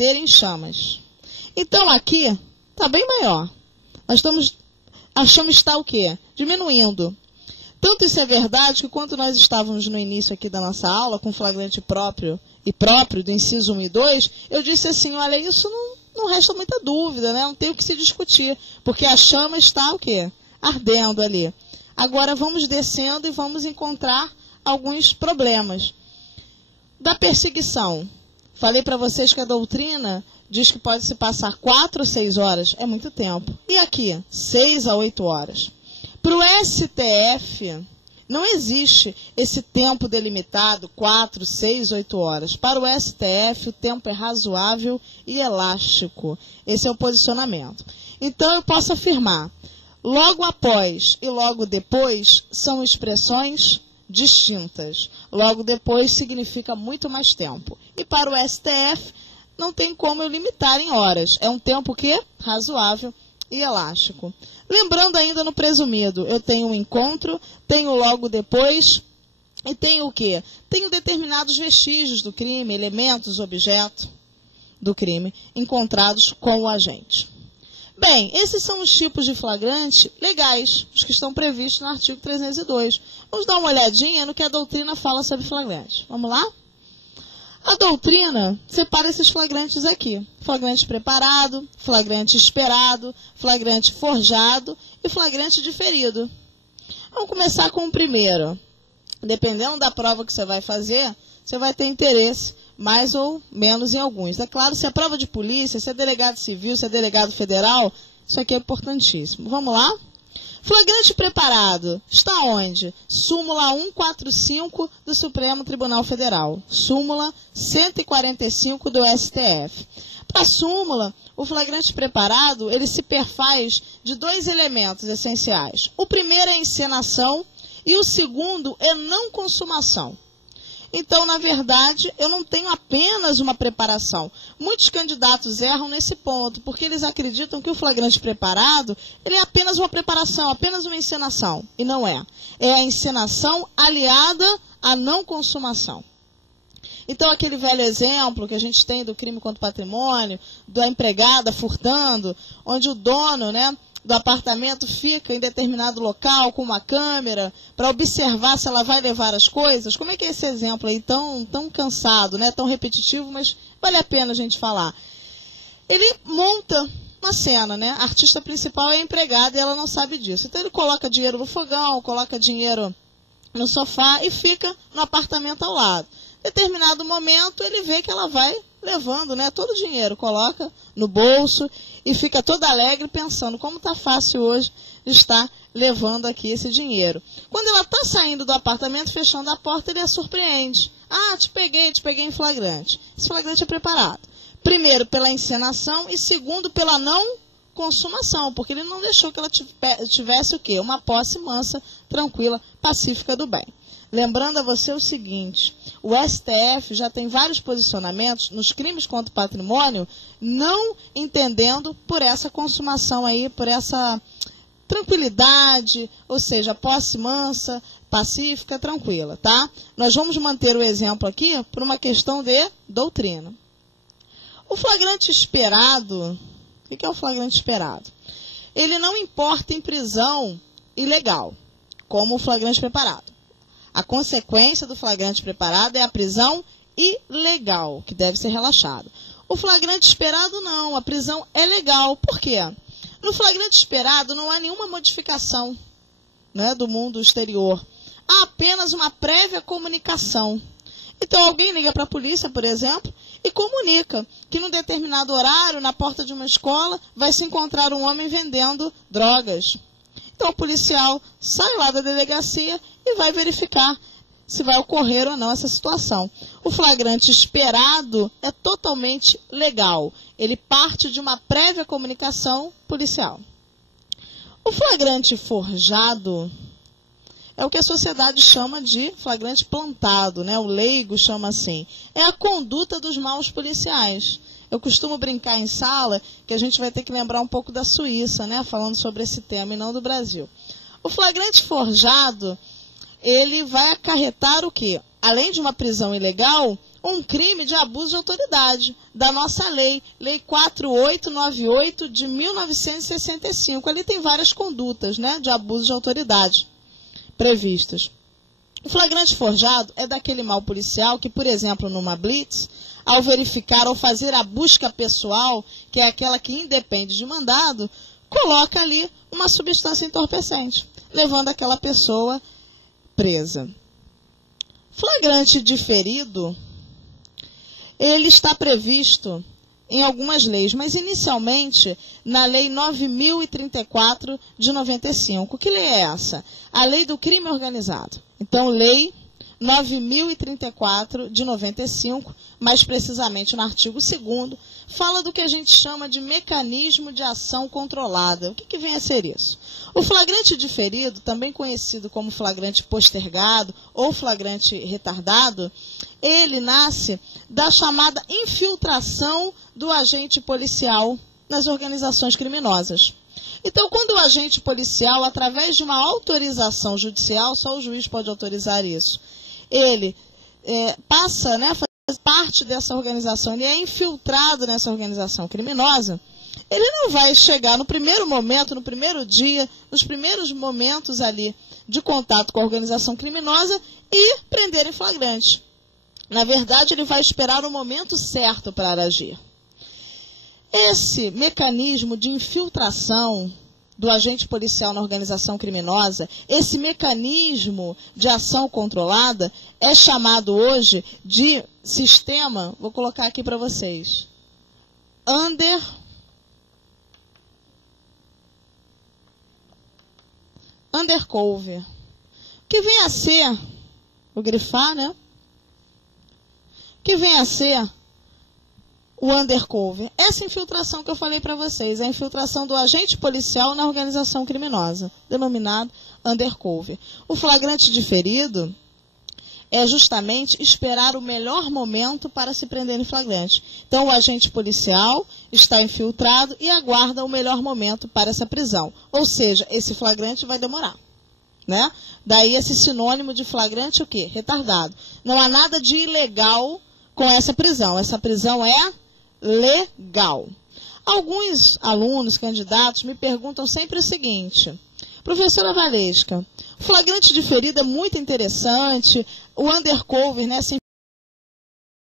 arder em chamas. Então aqui está bem maior. A chama está o quê? Diminuindo. Tanto isso é verdade que quando nós estávamos no início aqui da nossa aula, com flagrante próprio do inciso 1 e 2, eu disse assim, olha, isso não resta muita dúvida, né? Não tem o que se discutir, porque a chama está o quê? Ardendo ali. Agora vamos descendo e vamos encontrar alguns problemas. Da perseguição. Falei para vocês que a doutrina diz que pode se passar 4 ou 6 horas. É muito tempo. E aqui? 6 a 8 horas. Para o STF, não existe esse tempo delimitado, 4, 6, 8 horas. Para o STF, o tempo é razoável e elástico. Esse é o posicionamento. Então, eu posso afirmar, logo após e logo depois são expressões distintas. Logo depois significa muito mais tempo. E para o STF, não tem como eu limitar em horas. É um tempo que razoável e elástico. Lembrando ainda no presumido, eu tenho um encontro, tenho logo depois, e tenho o quê? Tenho determinados vestígios do crime, elementos, objetos do crime, encontrados com o agente. Bem, esses são os tipos de flagrante legais, os que estão previstos no artigo 302. Vamos dar uma olhadinha no que a doutrina fala sobre flagrante. Vamos lá? A doutrina separa esses flagrantes aqui. Flagrante preparado, flagrante esperado, flagrante forjado e flagrante diferido. Vamos começar com o primeiro. Dependendo da prova que você vai fazer, você vai ter interesse mais ou menos em alguns. É claro, se é prova de polícia, se é delegado civil, se é delegado federal, isso aqui é importantíssimo. Vamos lá? Flagrante preparado está onde? Súmula 145 do Supremo Tribunal Federal. Súmula 145 do STF. Para a súmula, o flagrante preparado, ele se perfaz de 2 elementos essenciais. O primeiro é a encenação e o segundo é não consumação. Então, na verdade, eu não tenho apenas uma preparação. Muitos candidatos erram nesse ponto, porque eles acreditam que o flagrante preparado ele é apenas uma preparação, apenas uma encenação. E não é. É a encenação aliada à não consumação. Então, aquele velho exemplo que a gente tem do crime contra o patrimônio, da empregada furtando, onde o dono, do apartamento fica em determinado local com uma câmera para observar se ela vai levar as coisas. Como é que é esse exemplo aí tão cansado, tão repetitivo, mas vale a pena a gente falar. Ele monta uma cena, A artista principal é a empregada e ela não sabe disso. Então ele coloca dinheiro no fogão, coloca dinheiro no sofá e fica no apartamento ao lado. Em determinado momento ele vê que ela vai levando todo o dinheiro, coloca no bolso e fica toda alegre pensando como está fácil hoje estar levando aqui esse dinheiro. Quando ela está saindo do apartamento, fechando a porta, ele a surpreende. Ah, te peguei em flagrante. Esse flagrante é preparado. Primeiro, pela encenação e segundo, pela não consumação, porque ele não deixou que ela tivesse o quê? Uma posse mansa, tranquila, pacífica do bem. Lembrando a você o seguinte, o STF já tem vários posicionamentos nos crimes contra o patrimônio, não entendendo por essa consumação aí, por essa tranquilidade, ou seja, posse mansa, pacífica, tranquila, tá? Nós vamos manter o exemplo aqui por uma questão de doutrina. O flagrante esperado, o que é o flagrante esperado? Ele não importa em prisão ilegal, como o flagrante preparado. A consequência do flagrante preparado é a prisão ilegal, que deve ser relaxada. O flagrante esperado não, a prisão é legal. Por quê? No flagrante esperado não há nenhuma modificação do mundo exterior. Há apenas uma prévia comunicação. Então alguém liga para a polícia, por exemplo, e comunica que num determinado horário, na porta de uma escola, vai se encontrar um homem vendendo drogas. Então o policial sai lá da delegacia e vai verificar se vai ocorrer ou não essa situação. O flagrante esperado é totalmente legal. Ele parte de uma prévia comunicação policial. O flagrante forjado é o que a sociedade chama de flagrante plantado, o leigo chama assim. É a conduta dos maus policiais. Eu costumo brincar em sala que a gente vai ter que lembrar um pouco da Suíça, falando sobre esse tema e não do Brasil. O flagrante forjado, ele vai acarretar o quê? Além de uma prisão ilegal, um crime de abuso de autoridade da nossa lei, Lei 4898 de 1965. Ali tem várias condutas, né, de abuso de autoridade previstas. O flagrante forjado é daquele mal policial que, por exemplo, numa blitz, ao verificar ou fazer a busca pessoal, que é aquela que independe de mandado, coloca ali uma substância entorpecente, levando aquela pessoa presa. Flagrante diferido, ele está previsto em algumas leis, mas inicialmente na Lei 9.034 de 95. Que lei é essa? A Lei do Crime Organizado. Então, Lei 9.034 de 95, mais precisamente no artigo 2º, fala do que a gente chama de mecanismo de ação controlada. O que vem a ser isso? O flagrante diferido, também conhecido como flagrante postergado ou flagrante retardado, ele nasce da chamada infiltração do agente policial nas organizações criminosas. Então, quando o agente policial, através de uma autorização judicial, só o juiz pode autorizar isso, ele passa, né, a fazer parte dessa organização, ele é infiltrado nessa organização criminosa, ele não vai chegar no primeiro momento, no primeiro dia, nos primeiros momentos ali de contato com a organização criminosa e prender em flagrante. Na verdade, ele vai esperar o momento certo para agir. Esse mecanismo de infiltração do agente policial na organização criminosa, esse mecanismo de ação controlada, é chamado hoje de sistema, vou colocar aqui para vocês, undercover. Que vem a ser, vou grifar, né? Que vem a ser o undercover. Essa infiltração que eu falei para vocês, é a infiltração do agente policial na organização criminosa, denominado undercover. O flagrante diferido é justamente esperar o melhor momento para se prender em flagrante. Então, o agente policial está infiltrado e aguarda o melhor momento para essa prisão. Ou seja, esse flagrante vai demorar, né? Daí esse sinônimo de flagrante o quê? Retardado. Não há nada de ilegal com essa prisão. Essa prisão é legal. Alguns alunos, candidatos, me perguntam sempre o seguinte: professora Valesca, o flagrante diferido é muito interessante, o undercover, né, essa